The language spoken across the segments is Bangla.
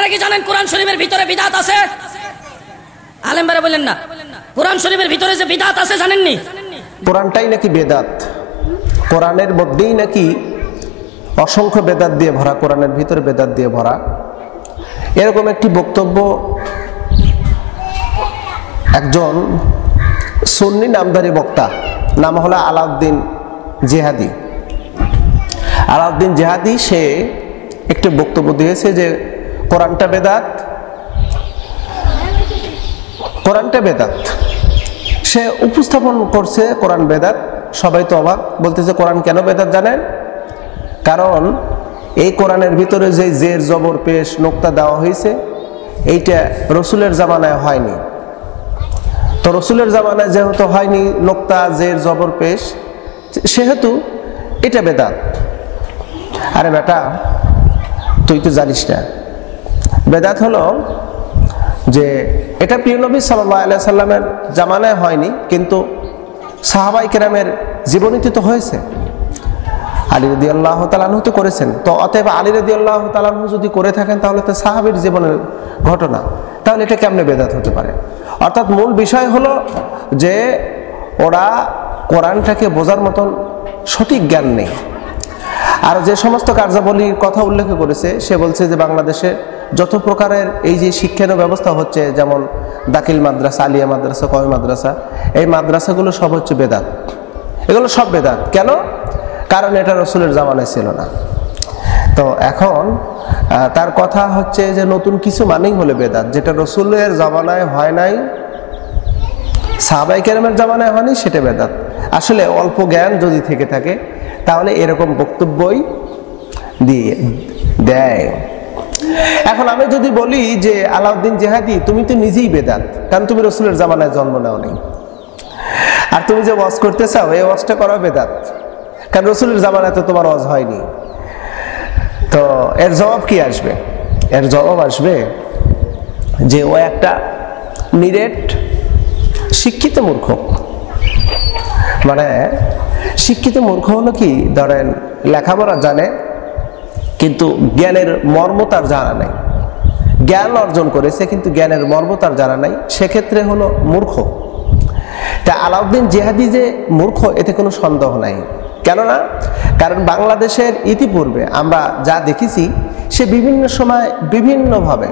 আপনারা কি জানেন কোরআন শরীফের ভিতরে বিদআত আছে? আলেম ভাইরা বলেন না, কোরআন শরীফের ভিতরে যে বিদআত আছে জানেননি? কোরআনটাই নাকি বেদাত, কোরআনের মধ্যেই নাকি অসংখ্য বেদাত দিয়ে ভরা, কোরআনের ভিতরে বেদাত দিয়ে ভরা, এরকম একটি বক্তব্য একজন সুন্নি নামধারী বক্তা, নাম হলো আলাউদ্দিন জিহাদি। আলাউদ্দিন জিহাদি সে একটি বক্তব্য দিয়েছে যে কোরআনটা বেদাত, কোরআনটা বেদাত। সে উপস্থাপন করছে কোরআন বেদাত। সবাই তো অবাক, বলতেছে কোরআন কেন বেদাত জানেন? কারণ এই কোরআনের ভিতরে যে জের জবর পেশ নোক্তা দেওয়া হয়েছে এইটা রসুলের জামানায় হয়নি। তো রসুলের জামানায় যেহেতু হয়নি নোক্তা জের জবর পেশ, সেহেতু এটা বেদাত। আরে বেটা, তুই তো জানিস না, বেদাত হলো যে এটা প্রিয় নবী সাল্লাল্লাহু আলাইহি সাল্লামের জামানায় হয়নি, কিন্তু সাহাবায়ে কেরামের জীবনীতে তো হয়েছে। আলী রাদিয়াল্লাহু তাআলা আনহু তো করেছেন। তো অতএব আলী রাদিয়াল্লাহু তাআলা আনহু যদি করে থাকেন তাহলে তো সাহাবীর জীবনের ঘটনা, তাহলে এটা কেমনে বেদাত হতে পারে? অর্থাৎ মূল বিষয় হলো যে ওরা কোরআনটাকে বোঝার মতন সঠিক জ্ঞান নেই। আর যে সমস্ত কার্যাবলীর কথা উল্লেখ করেছে, সে বলছে যে বাংলাদেশে যত প্রকারের এই যে শিক্ষার ব্যবস্থা হচ্ছে, যেমন দাখিল মাদ্রাসা, আলিয়া মাদ্রাসা, কওমি মাদ্রাসা, এই মাদ্রাসাগুলো সব হচ্ছে বেদাত। এগুলো সব বেদাত। কেন? কারণ এটা রসুলের জামানায় ছিল না। তো এখন তার কথা হচ্ছে যে নতুন কিছু মানেই হলে বেদাত, যেটা রসুলের জামানায় হয় নাই, সাহাবায়ে কেরামের জামানায় হয়নি, সেটা বেদাত। আসলে অল্প জ্ঞান যদি থেকে থাকে তাহলে এরকম বক্তব্যই দিয়ে দেয়। এখন আমি যদি বলি যে আলাউদ্দিন জিহাদি তুমি তো নিজেই বেদাত, কারণ তুমি রসুলের জামানায় জন্ম নেও নি, আর তুমি যে ওয়াজ করতে চাও এই ওয়াজটা করা বেদাত, কারণ রসুলের জামানায় তো তোমার ওয়াজ হয়নি। তো এর জবাব কি আসবে? এর জবাব আসবে যে ও একটা নিরেট শিক্ষিত মূর্খ। মানে শিক্ষিত মূর্খ হলো কি, ধরেন লেখাপড়া জানে কিন্তু জ্ঞানের মর্ম তার জানা নাই, জ্ঞান অর্জন করেছে কিন্তু জ্ঞানের মর্ম তার জানা নাই, সেক্ষেত্রে হলো মূর্খ। তা আলাউদ্দিন জিহাদি যে মূর্খ এতে কোনো সন্দেহ নাই। কেননা কারণ বাংলাদেশের ইতিপূর্বে আমরা যা দেখেছি, সে বিভিন্ন সময় বিভিন্নভাবে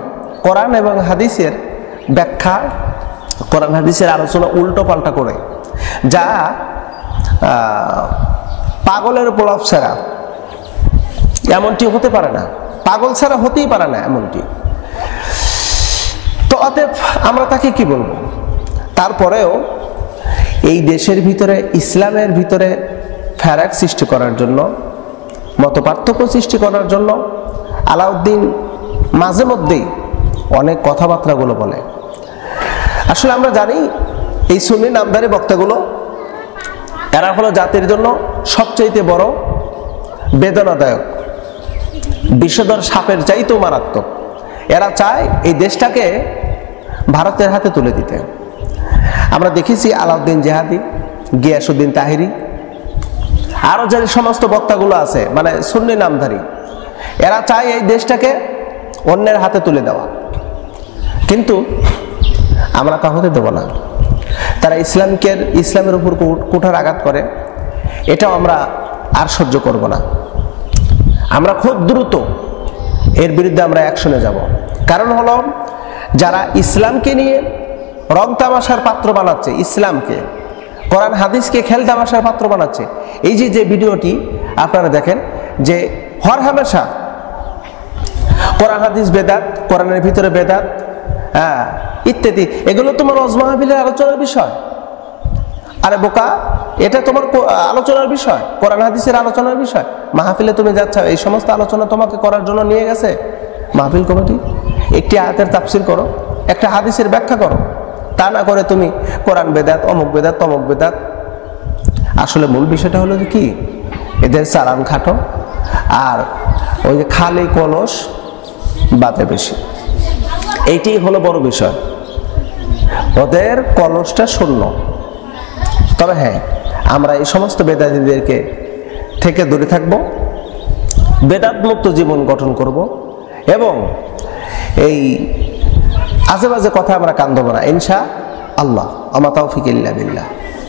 কোরআন এবং হাদিসের ব্যাখ্যা, কোরআন হাদিসের আলোচনা উল্টো পাল্টা করে, যা পাগলের প্রলাপ ছাড়া এমনটি হতে পারে না, পাগল ছাড়া হতেই পারে না এমনটি। তো অতএব আমরা তাকে কি বলবো? তারপরেও এই দেশের ভিতরে ইসলামের ভিতরে ফারাক সৃষ্টি করার জন্য, মতপার্থক্য সৃষ্টি করার জন্য আলাউদ্দিন মাঝে মধ্যেই অনেক কথাবার্তাগুলো বলে। আসলে আমরা জানি এই সুন্নি নামধারী বক্তাগুলো, এরা হলো জাতির জন্য সবচাইতে বড় বেদনাদায়ক, বিষধর সাপের চাইতেও মারাত্মক। এরা চায় এই দেশটাকে ভারতের হাতে তুলে দিতে। আমরা দেখেছি আলাউদ্দিন জিহাদি, গিয়াসউদ্দিন তাহিরি, আরো যে সমস্ত বক্তাগুলো আছে মানে সুন্নি নামধারী, এরা চায় এই দেশটাকে অন্যের হাতে তুলে দেওয়া, কিন্তু আমরা তা হতে দেব না। তারা ইসলামের উপর কুঠার আঘাত করে, এটাও আমরা আর সহ্য করব না। আমরা খুব দ্রুত এর বিরুদ্ধে আমরা অ্যাকশনে যাব। কারণ হলো যারা ইসলামকে নিয়ে রং তামাশার পাত্র বানাচ্ছে, ইসলামকে কোরআন হাদিসকে খেল তামাশার পাত্র বানাচ্ছে, এই যে ভিডিওটি আপনারা দেখেন যে হর হামেশা কোরআন হাদিস বেদাত, কোরআনের ভিতরে বেদাত, ইত্যাদি, এগুলো তোমার ওয়াজ মাহফিলের আলোচনার বিষয়। আরে বোকা, এটা তোমার আলোচনার বিষয়, কোরআন হাদিসের আলোচনার বিষয়। মাহফিলে তুমি যাচ্ছ, এই সমস্ত আলোচনা তোমাকে করার জন্য নিয়ে গেছে মাহফিল কমিটি। একটি আয়াতের তাফসীর করো, একটা হাদিসের ব্যাখ্যা করো, তা না করে তুমি কোরআন বেদাত, অমুক বেদাত, তমুক বেদাত। আসলে মূল বিষয়টা হলো যে কি, এদের চালান খাটো, আর ওই যে খালি কলস বাতে বেশি, এইটি হলো বড় বিষয়। ওদের কলসটা শূন্য। তবে হ্যাঁ, আমরা এই সমস্ত বেদাতীদেরকে থেকে দূরে থাকব, বেদাত মুক্ত জীবন গঠন করব, এবং এই আজে বাজে কথা আমরা কান দেবো না ইনশা আল্লাহ। আমা তাওফিক ইল্লা বিল্লাহ।